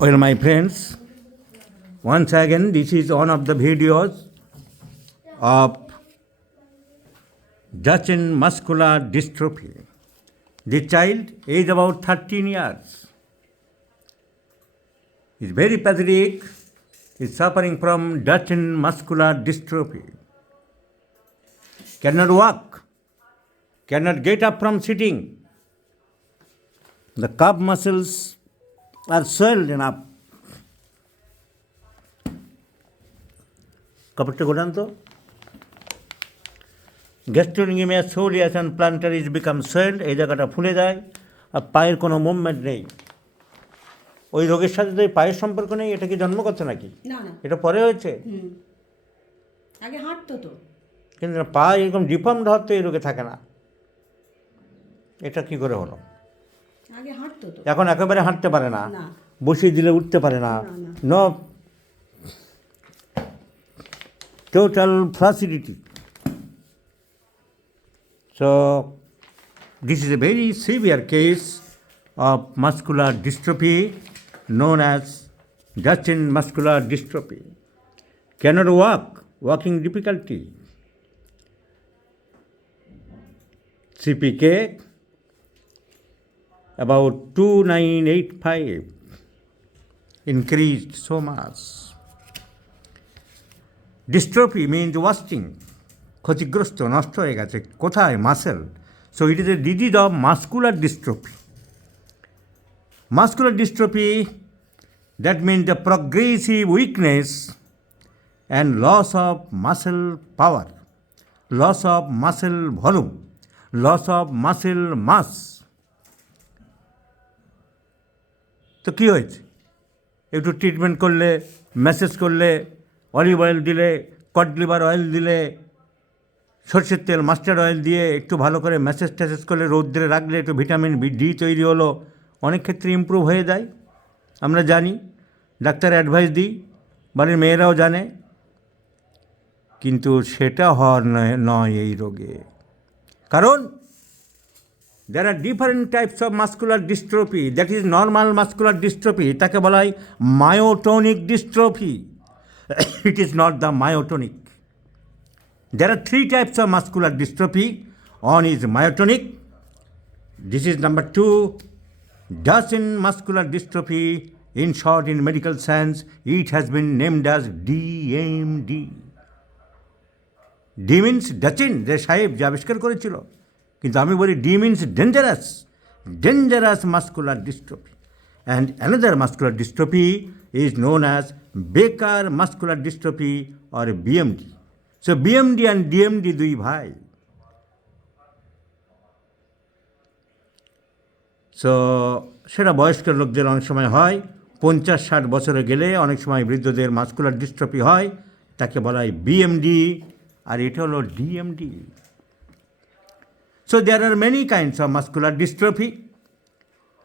Well, my friends, once again, this is one of the videos of Duchenne muscular dystrophy. The child, age about 13 years, is very pathetic, is suffering from Duchenne muscular dystrophy. Cannot walk, cannot get up from sitting. The calf muscles are swelled enough. কাপড়টা গোটান তো gastrocnemius soleus and plantar is become swollen, এই জায়গাটা ফুলে যায় আর পায়ের কোনো movement নেই। ওই রোগের সাথে তো পায়ের সম্পর্ক নেই, এটা কি জন্মগত নাকি? না না, এটা পরে হয়েছে। আগে হাঁটতো তো, কিন্তু পা এরকম ডিফর্মড হওয়ার তো এই রোগে থাকে না। এটা কি করে হলো? আগে হাঁটতো তো, এখন একেবারে হাঁটতে পারে না, না। বসিয়ে দিলে উঠতে পারে না, না, না। No total flaccidity. So, this is a very severe case of muscular dystrophy known as Duchenne muscular dystrophy. Cannot walk, walking difficulty. CPK about 2985, increased so much. Dystrophy means wasting, ক্ষতিগ্রস্ত, নষ্ট হয়ে গেছে। কোথায়? Muscle. So it is a disease of muscular dystrophy. Muscular dystrophy, that means the progressive weakness and loss of muscle power, loss of muscle volume, loss of muscle mass. তো কী হয়েছে? একটু treatment করলে, ম্যাসেজ করলে, olive oil দিলে, cod liver oil দিলে, সরষের তেল, মাস্টার্ড অয়েল দিয়ে একটু ভালো করে ম্যাসেজ ট্যাসেজ করলে, রৌদ্রে রাখলে একটু ভিটামিন ডি তৈরি হলো, অনেক ক্ষেত্রে ইমপ্রুভ হয়ে যায়। আমরা জানি, ডাক্তার অ্যাডভাইস দিই, বাড়ির মেয়েরাও জানে, কিন্তু সেটা হওয়ার নয় এই রোগে। কারণ there are different types of muscular dystrophy. That is normal muscular dystrophy, তাকে বলা হয় myotonic dystrophy. It is not the myotonic. There are three types of muscular dystrophy. One is myotonic. This is number 2, Duchenne muscular dystrophy. In short, in medical science, it has been named as DMD. D means Duchenne, যে সাহেব যে আবিষ্কার করেছিল। কিন্তু আমি বলি D means dangerous, dangerous muscular dystrophy. And another muscular dystrophy is known as Baker muscular dystrophy or BMD. So BMD and DMD দুই ভাই। সো সেটা বয়স্ক লোকদের অনেক সময় হয়, 50-60 বছরে গেলে অনেক সময় বৃদ্ধদের মাস্কুলার ডিস্ট্রফি হয়, তাকে বলা হয় BMD, আর এটা হলো DMD. So there are many kinds of muscular dystrophy.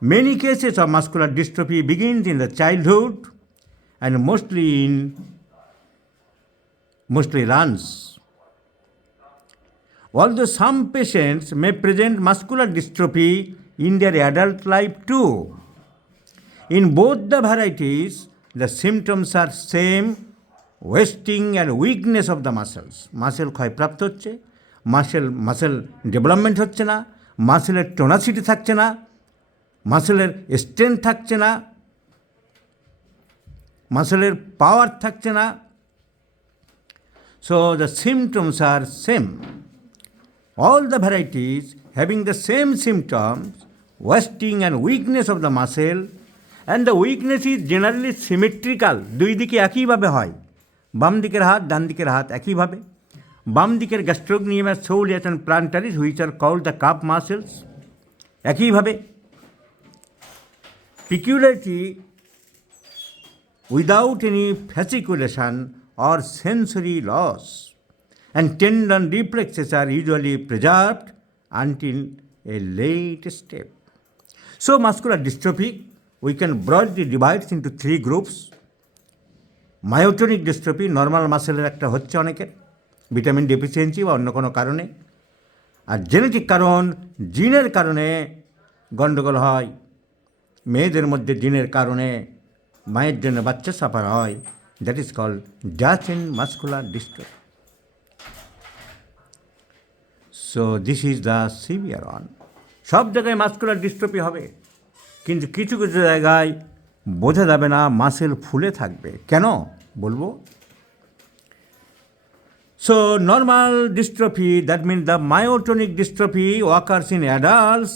Many cases of muscular dystrophy begins in the childhood and mostly runs. Although some patients may present muscular dystrophy in their adult life too. In both the varieties, the symptoms are same, wasting and weakness of the muscles. Muscle ক্ষয়প্রাপ্ত হচ্ছে, muscle development হচ্ছে না, মাসেলের টোনাসিটি থাকছে না, মাসেলের strength থাকছে না, মাসেলের power থাকছে না। So the symptoms are same, all the varieties having the same symptoms, wasting and weakness of the muscle, and the weakness is generally symmetrical. দুই দিকে একইভাবে হয়, বাম দিকের হাত, ডান দিকের হাত একইভাবে। বাম দিকের gastrocnemius soleus and plantaris, which are called the calf muscles, একইভাবে। Peculiarity, without any fasciculation or sensory loss, and tendon reflexes are usually preserved until a late step. So muscular dystrophy, we can broadly divide into 3 groups. Myotonic dystrophy, normal মাসেলের একটা হচ্ছে অনেকের, vitamin deficiency বা অন্য কোনো কারণে। আর genetic কারণ, জিনের কারণে গণ্ডগোল হয়। মেয়েদের মধ্যে জিনের কারণে মায়ের জন্য বাচ্চা সাফার হয়, that is called Duchenne muscular dystrophy. So this is the severe one. সব জায়গায় মাস্কুলার ডিস্ট্রফি হবে, কিন্তু কিছু কিছু জায়গায় বোঝা যাবে না, মাসেল ফুলে থাকবে। কেন বলবো? So normal dystrophy, that means the myotonic dystrophy occurs in adults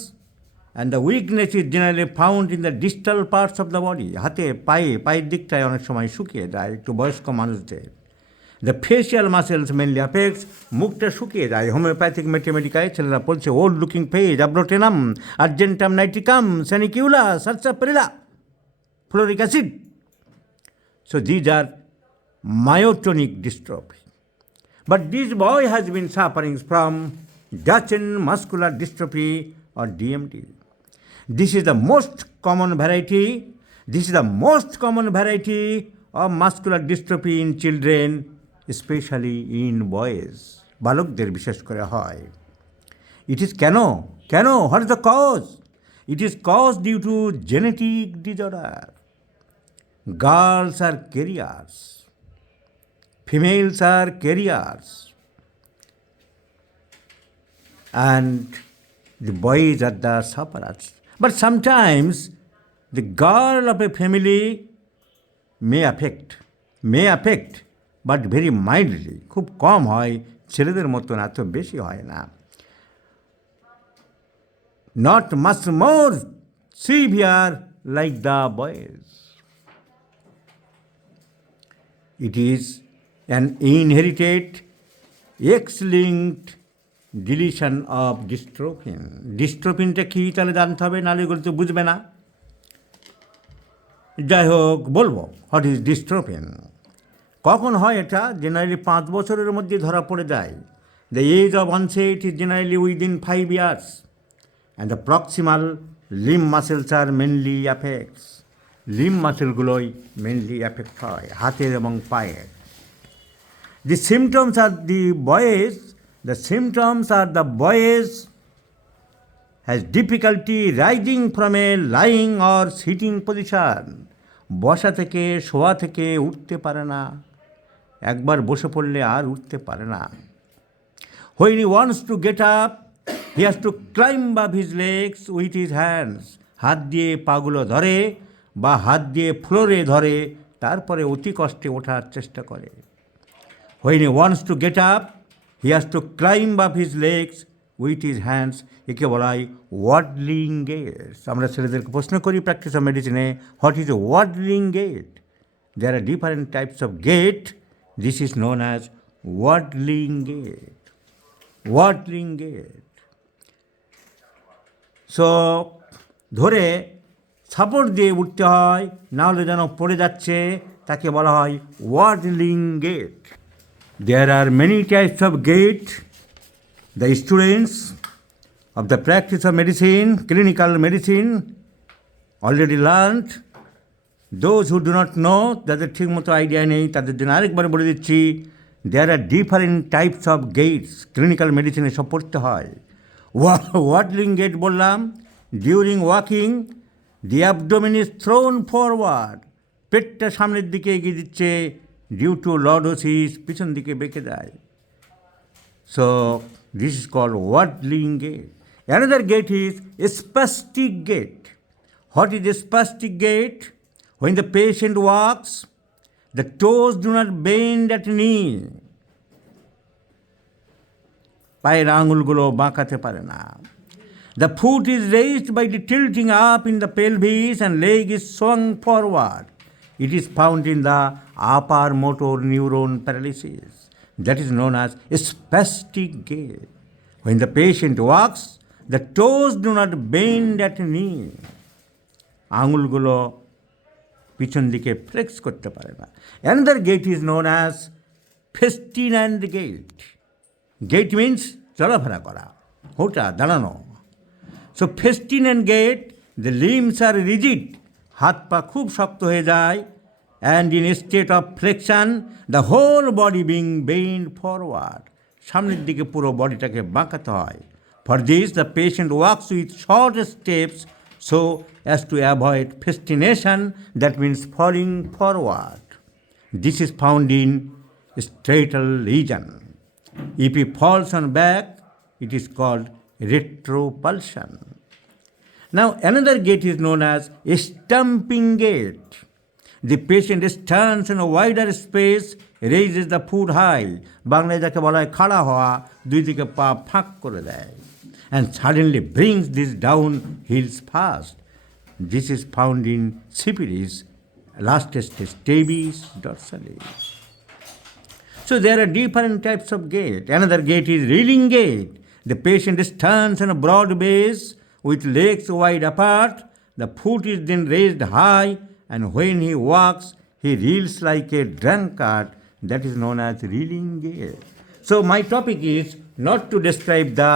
and the weakness is generally found in the distal parts of the body. হাতে পায়ের দিকটায় অনেক সময় শুকিয়ে যায় একটু বয়স্ক মানুষদের। The facial muscles mainly affects, মুখটা শুকিয়ে যায়। হোমিওপ্যাথিক ম্যাথমেটিকায় ছেলেরা বলছে old looking face, abrotanum, argentum nitricum, sanicula, sarsaparilla, fluoric acid. So these are myotonic dystrophy. But this boy has been suffering from Duchenne muscular dystrophy or DMD. This is the most common variety. This is the most common variety of muscular dystrophy in children, especially in boys. বালকদের বিশেষ করে হয়। It is কেন? What is the cause? It is caused due to genetic disorder. Girls are carriers. Females are carriers. And the boys are the sufferers. But sometimes the girl of a family may affect, but very mildly. খুব কম হয়, ছেলেদের মতন এত বেশি হয় না। Not much more severe like the boys. It is an inherited X-linked deletion of dystrophin. ডিস্ট্রোফিনটা কী তাহলে জানতে হবে, নাহলে এগুলো তো বুঝবে না। যাই হোক, বলবো হোয়াট ইজ ডিস্ট্রোফিন। কখন হয় এটা? জেনারেলি 5 বছরের মধ্যে ধরা পড়ে যায়। The age of onset is generally within 5 years and the proximal limb muscles are mainly affects. Limb মাসেলগুলোই মেনলি অ্যাফেক্ট হয়, হাতের এবং পায়ের। The symptoms are the boys has difficulty rising from a lying or sitting position. বসা থেকে, শোয়া থেকে উঠতে পারে না, একবার বসে পড়লে আর উঠতে পারে না। When he wants to get up, he has to climb up his legs with his hands. হাত দিয়ে পাগুলো ধরে বা হাত দিয়ে ফ্লোরে ধরে, তারপরে অতি কষ্টে ওঠার চেষ্টা করে। When he wants to get up, he has to climb up his legs with his hands. একে বলা হয় ওয়াডলিং গেট। আমরা ছেলেদেরকে প্রশ্ন করি প্র্যাকটিস অফ মেডিসিনে, what is a waddling gait? There are different types of gait. This is known as waddling gait. Waddling gait. So ধরে support দিয়ে উঠতে হয়, না হলে যেন পড়ে যাচ্ছে, তাকে বলা হয় waddling gate. There are many types of gait. The students of the practice of medicine, clinical medicine, already learned. Those who do not know, তাদের ঠিক মতো আইডিয়া নেই, তাদের জন্য আরেকবার বলে দিচ্ছি, there are different types of gaits. Clinical মেডিসিনে সব পড়তে হয়। ওয়াডলিং গেট বললাম, during walking the abdomen is thrown forward. পেটটা সামনের দিকে এগিয়ে দিচ্ছে, ডিউ টু লর্ডোসিস পিছন দিকে বেঁকে যায়। So this is called waddling gait. Another gait is spastic gait. What is spastic gait? When the patient walks, the toes do not bend at knee. পায়ের আঙুলগুলো বাঁকাতে পারে না। The foot is raised by the tilting up in the pelvis and leg is swung forward. It is found in the upper motor neuron paralysis. That is known as spastic gait. When the patient walks, the toes do not bend at knee. আঙুলগুলো পিছন দিকে flakes করতে পারে না। Another gait is known as festinand gait. Gait means চলাফেরা করা, হোটা, দাঁড়ানো। So festinand gait, the limbs are rigid. হাত পা খুব শক্ত হয়ে যায়, and in a state of flexion, the whole body being bent forward. সামনের দিকে পুরো বডিটাকে বাঁকাতে হয়। For this, the patient walks with short steps so as to avoid fascination, that means falling forward. This is found in striatal region. If he falls on back, it is called retropulsion. Now another gait is known as a stumping gait. The patient stands in a wider space, raises the foot high, বাংলায় যাকে বলা হয় খাড়া হওয়া, দুই দিকে পা ফাঁক করে দেয়, and suddenly brings this down heels fast. This is found in syphilis, last stage stapes dorsalis. So there are different types of gait. Another gait is reeling gait. The patient stands on a broad base with legs wide apart. The foot is then raised high, and when he walks, he reels like a drunkard. That is known as reeling gait. So my topic is not to describe the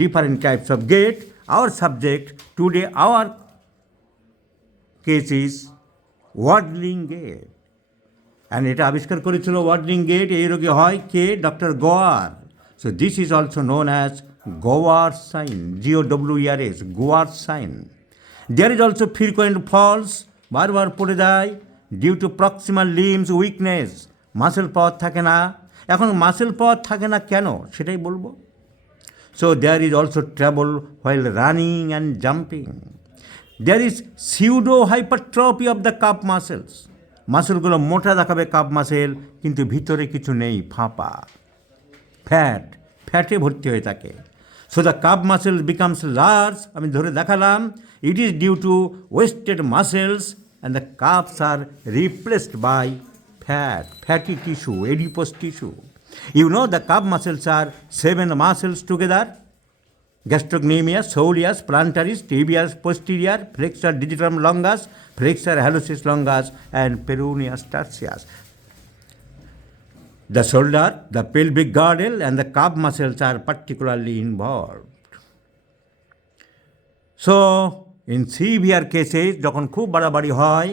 different types of gait. Our subject today, our case is waddling gait. And এটা আবিষ্কার করেছিল ওয়াডলিং gate, এই রোগী হয় কে? Doctor Gowers. So this is also known as Gowers sign, GOWERS, Gowers sign. There is also frequent falls, বারবার পড়ে যায়, due to proximal limbs weakness, muscle power থাকে না। এখন মাসেল পাওয়ার থাকে না কেন সেটাই বলবো। So there is also trouble while running and jumping. There is pseudo hypertrophy of the calf muscles, মাসেলগুলো মোটা দেখাবে কাপ মাসেল, কিন্তু ভিতরে কিছু নেই, ফাঁপা, ফ্যাটে ভর্তি হয়ে থাকে। So the calf muscle becomes large, আমি ধরে দেখালাম, it is due to wasted muscles and the calves are replaced by fatty tissue, adipose tissue. You know the calf muscles are 7 muscles together: gastrocnemius, soleus, plantaris, tibial posterior, flexor digitorum longus, flexor hallucis longus, and peroneus tertius. The shoulder, the pelvic girdle, and the calf muscles are particularly involved. So, in severe cases, যখন খুব বাড়াবাড়ি হয়,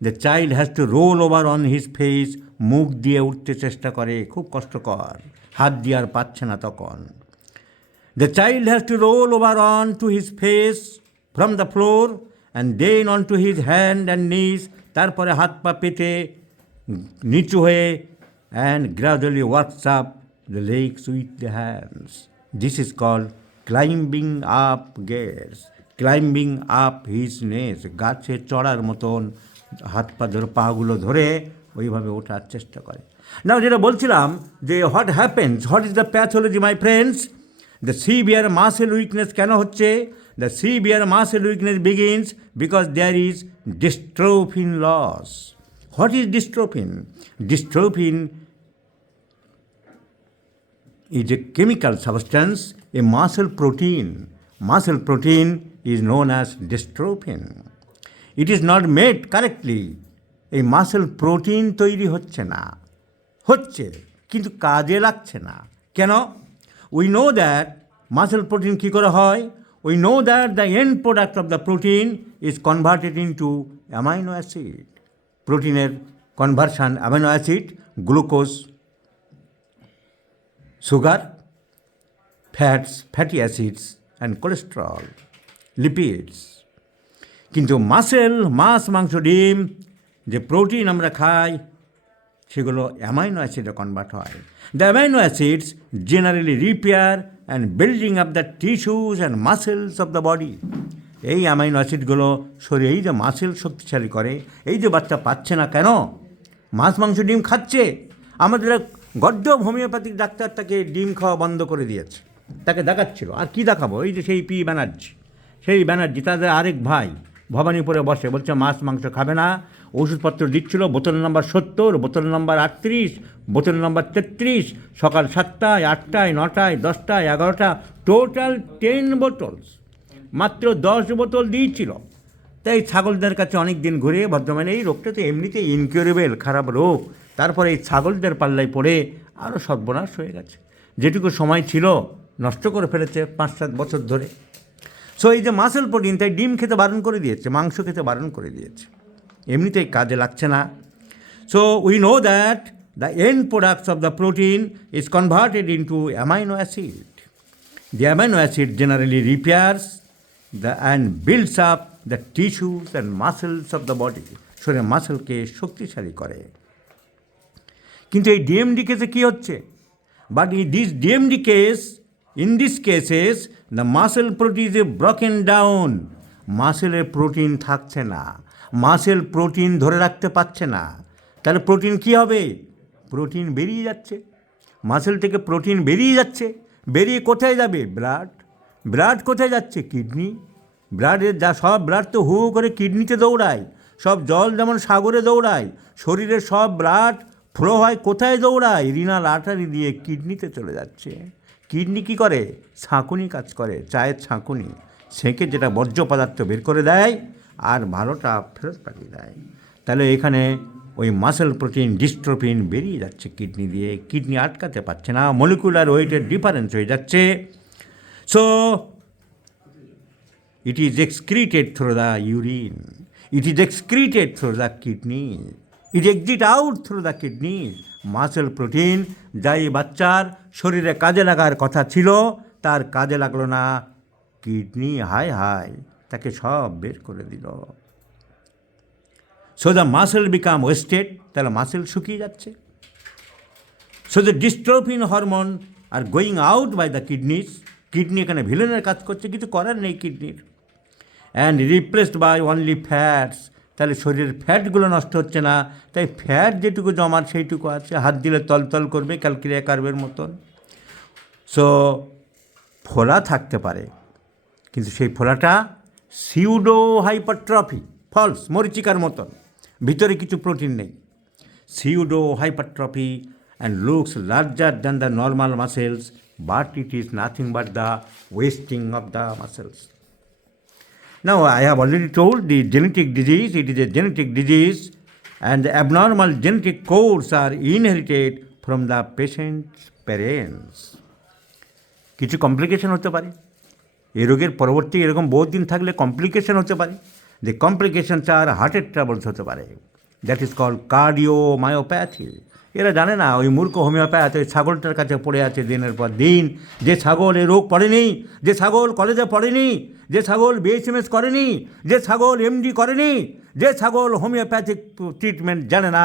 the child has to roll over on his face, মুখ দিয়ে উঠতে চেষ্টা করে, খুব কষ্টকর, হাত দিয়ে আর পাচ্ছে না তখন। The child has to roll over on to his face from the floor and then onto his hand and knees, তারপরে হাত পা পেতে নিচু হয়ে, and gradually works up the legs with the hands. This is called climbing up gaits, climbing up his nest, গাছে চড়ার মতন হাত পা ধরে, পাগুলো ধরে ওইভাবে ওঠার চেষ্টা করে। না, যেটা বলছিলাম যে what happens, what is the pathology my friends? The severe muscle weakness কেন হচ্ছে? The severe muscle weakness begins because there is dystrophin loss. What is dystrophin? Dystrophin is a chemical substance, a muscle protein. Muscle protein is known as dystrophin. It is not made correctly. এই muscle protein তৈরি হচ্ছে না, হচ্ছে কিন্তু কাজে লাগছে না। কেন? We know that muscle protein কী করে হয়? We know that the end product of the protein is converted into amino acid. প্রোটিনের conversion amino acid, glucose, sugar, fats, fatty acids, and cholesterol, lipids. কিন্তু মাসেল, মাছ, মাংস, ডিম, যে protein আমরা খাই, সেগুলো অ্যামাইনো অ্যাসিডে কনভার্ট হয়। The amino acids generally repair and building up the tissues and muscles of the body. এই অ্যামাইনো অ্যাসিডগুলো শরীরে এই যে মাসেল শক্তিশালী করে। এই যে বাচ্চা পাচ্ছে না কেন? মাছ, মাংস, ডিম খাচ্ছে। আমাদের গড্ড হোমিওপ্যাথিক ডাক্তার তাকে ডিম খাওয়া বন্ধ করে দিয়েছে, তাকে দেখাচ্ছিল। আর কি দেখাবো? এই যে সেই ব্যানার্জি তাদের আরেক ভাই ভবানীপুরে বসে বলছে মাছ মাংস খাবে না, ওষুধপত্র দিচ্ছিল, বোতল নম্বর 70, বোতল নম্বর 38, বোতল নম্বর 33, সকাল 7টায়, 8টায়, 9টায়, 10টায়, 11টা, টোটাল 10 বোতলস, মাত্র 10 বোতল দিয়েছিল। তাই ছাগলদের কাছে অনেক দিন ঘুরে ভদ্রমানে এই রোগটা তো এমনিতেই ইনকিউরেবল, খারাপ রোগ, তারপরে এই ছাগলদের পাল্লায় পড়ে আরও সর্বনাশ হয়ে গেছে। যেটুকু সময় ছিল নষ্ট করে ফেলেছে 5-7 বছর ধরে। সো এই যে মাসেল প্রোটিন, তাই ডিম খেতে বারণ করে দিয়েছে, মাংস খেতে বারণ করে দিয়েছে, এমনিতেই কাজে লাগছে না। So we know that the and products of the protein is converted into amino acid. The amino acid generally repairs and builds up the tissues and muscles of the body. শরীরের মাসেলকে শক্তিশালী করে। কিন্তু এই ডিএমডি কেসে কী হচ্ছে? But in these cases the muscle protein is broken down. মাসেলের protein থাকছে না, মাসেল প্রোটিন ধরে রাখতে পারছে না। তাহলে প্রোটিন কী হবে? প্রোটিন বেরিয়ে যাচ্ছে, মাসেল থেকে প্রোটিন বেরিয়ে যাচ্ছে। বেরিয়ে কোথায় যাবে? ব্লাড কোথায় যাচ্ছে? কিডনি। ব্লাডের সব ব্লাড তো হু করে কিডনিতে দৌড়ায়, সব জল যেমন সাগরে দৌড়ায়, শরীরের সব ব্লাড ফ্লো হয় কোথায় দৌড়ায়? রিনাল আর্টারি দিয়ে কিডনিতে চলে যাচ্ছে। কিডনি কী করে? ছাঁকুনি কাজ করে, চায়ের ছাঁকুনি সেঁকে যেটা বর্জ্য পদার্থ বের করে দেয় আর ভালোটা ফেরত পাঠিয়ে দেয়। তাহলে এখানে ওই মাসেল প্রোটিন ডিস্ট্রোফিন বেরিয়ে যাচ্ছে কিডনি দিয়ে, কিডনি আটকাতে পারছে না, মলিকুলার ওয়েটের ডিফারেন্স হয়ে যাচ্ছে। So it is excreted through the urine, it is excreted through the kidney, it exit out through the kidney. Muscle protein যাই বাচ্চার শরীরে কাজে লাগার কথা ছিল তার কাজে লাগলো না, কিডনি হায় তাকে সব বের করে দিল। So the muscle become wasted, তাহলে মাসেল শুকিয়ে যাচ্ছে। So the dystrophin hormone are going out by the kidneys, kidney এখানে ভিলেনের কাজ করছে, কিছু করার নেই কিডনির। And replaced by only fats, তাহলে শরীরের ফ্যাটগুলো নষ্ট হচ্ছে না, তাই ফ্যাট যেটুকু জমার সেইটুকু আছে, হাত দিলে তলতল করবে ক্যালকুলিয়া কার্ভের মতন। সো ফোলা থাকতে পারে, কিন্তু সেই ফোলাটা সিউডো হাইপারট্রফি, ফলস মরিচিকার মতন, ভিতরে কিছু প্রোটিন নেই। Pseudo hypertrophy and looks larger than the normal muscles, but it is nothing but the wasting of the muscles. Now, I have already told the genetic disease, it is a genetic disease and the abnormal genetic codes are inherited from the patient's parents. কিছু complication হতে পারে এই রোগের পরবর্তী, এরকম বহুত দিন থাকলে কমপ্লিকেশন হতে পারে। যে কমপ্লিকেশনস আর হার্টের ট্রাবলস হতে পারে, দ্যাট ইজ কল্ড কার্ডিওমায়োপ্যাথি। এরা জানে না, ওই মূর্খ হোমিওপ্যাথ ওই ছাগলটার কাছে পড়ে আছে দিনের পর দিন। যে ছাগল এ রোগ পড়েনি, যে ছাগল কলেজে পড়েনি, যে ছাগল বিএসএমএস করেনি, যে ছাগল এমডি করেনি, যে ছাগল হোমিওপ্যাথিক ট্রিটমেন্ট জানে না,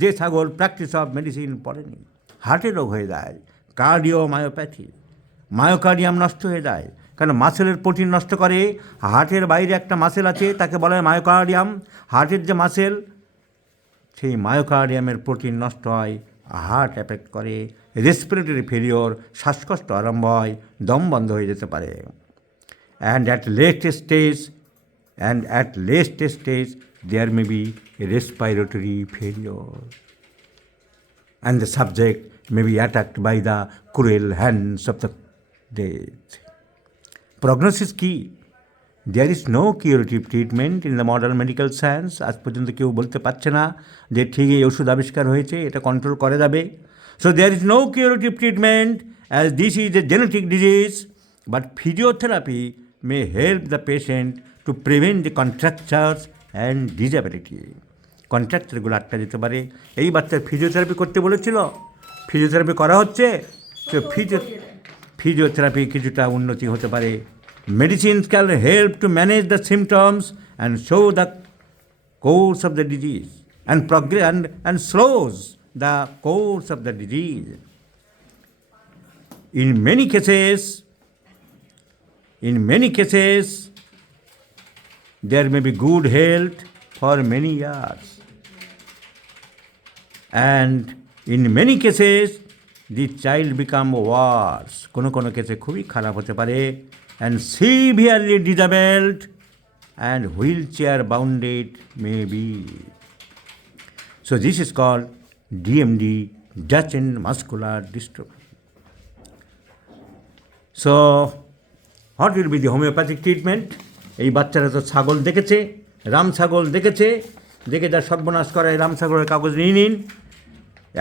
যে ছাগল প্র্যাকটিস অফ মেডিসিন পড়েনি, হার্টের রোগ হয়ে যায় কার্ডিওমায়োপ্যাথি। মায়োকার্ডিয়াম নষ্ট হয়ে যায়, কারণ মাসেলের প্রোটিন নষ্ট করে। হার্টের বাইরে একটা মাসেল আছে, তাকে বলা হয় মায়োকার্ডিয়াম। হার্টের যে মাসেল, সেই মায়োকার্ডিয়ামের প্রোটিন নষ্ট হয়, হার্ট অ্যাফেক্ট করে, রেসপিরেটরি ফেলিওর, শ্বাসকষ্ট আরম্ভ হয়, দম বন্ধ হয়ে যেতে পারে। And at last stage there may be respiratory failure and the subject may be attacked by the cruel hands of the death. Prognosis key. There is no curative treatment in the modern medical science. আজ পর্যন্ত কেউ বলতে পারছে না যে ঠিক এই ওষুধ আবিষ্কার হয়েছে, এটা কন্ট্রোল করা যাবে। So there is no curative treatment as this is a genetic disease, but physiotherapy may help the patient to prevent the contractures and disability. কন্ট্রাক্টরগুলো আটকা যেতে পারে। এই বাচ্চার ফিজিওথেরাপি করতে বলেছিল, ফিজিওথেরাপি করা হচ্ছে, তো ফিজিওথেরাপি কিছুটা উন্নতি হতে পারে। Medicines can help to manage the symptoms and show the course of the disease and slows the course of the disease. In many cases, there may be good health for many years. And in many cases, the child become worse. কোনো কেসে খুবই খারাপ হতে পারে, and severely disabled and wheelchair bounded may be. So this is called DMD, Duchenne muscular dystrophy. So what will be the homeopathic treatment? এই বাচ্চারা তো ছাগল দেখেছে, রাম ছাগল দেখেছে, দেখে যা সর্বনাশ করায় রাম ছাগলের কাগজ নিয়ে নিন।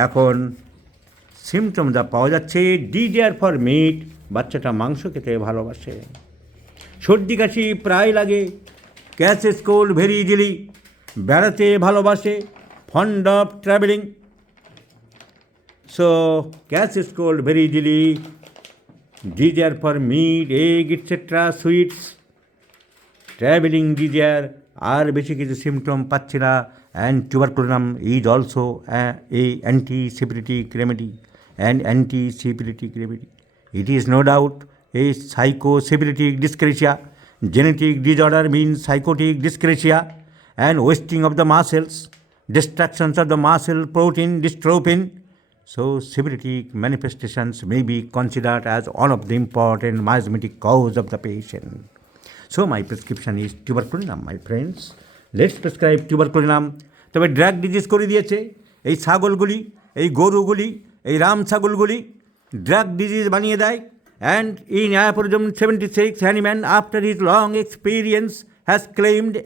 এখন সিমটম যা পাওয়া যাচ্ছে, ডিডিআর ফর মিট, বাচ্চাটা মাংস খেতে ভালোবাসে, সর্দি কাশি প্রায় লাগে, ক্যাচ স্কুল ভেরি ইজিলি, বেড়াতে ভালোবাসে, fond of travelling. So catch school very easily, desire for meat, egg etcetera, sweets, travelling desire, আর বেশি কিছু সিমটম পাচ্ছি না, and tuberculinum is also a antisyphilitic remedy, It is no doubt a psychosyphilitic dyscrasia. Genetic disorder means psychotic dyscrasia and wasting of the muscles, destructions of the muscle protein, dystrophin. So, syphilitic manifestations may be considered as one of the important miasmatic cause of the patient. So, my prescription is tuberculinum, my friends. Let's prescribe tuberculinum. তবে drug disease করে দিয়েছে এই ছাগলগুলি, এই গরুগুলি, এই Ram ছাগলগুলি drug disease বানিয়ে দেয়। And in aphorism 76, Hanneman, after his long experience, has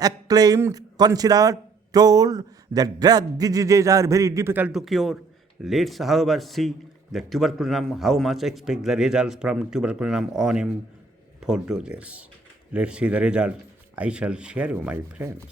acclaimed, considered, told that drug diseases are very difficult to cure. Let's, however, see the tuberculinum, how much expect the results from tuberculinum on him 4 doses. Let's see the result. I shall share you, my friends.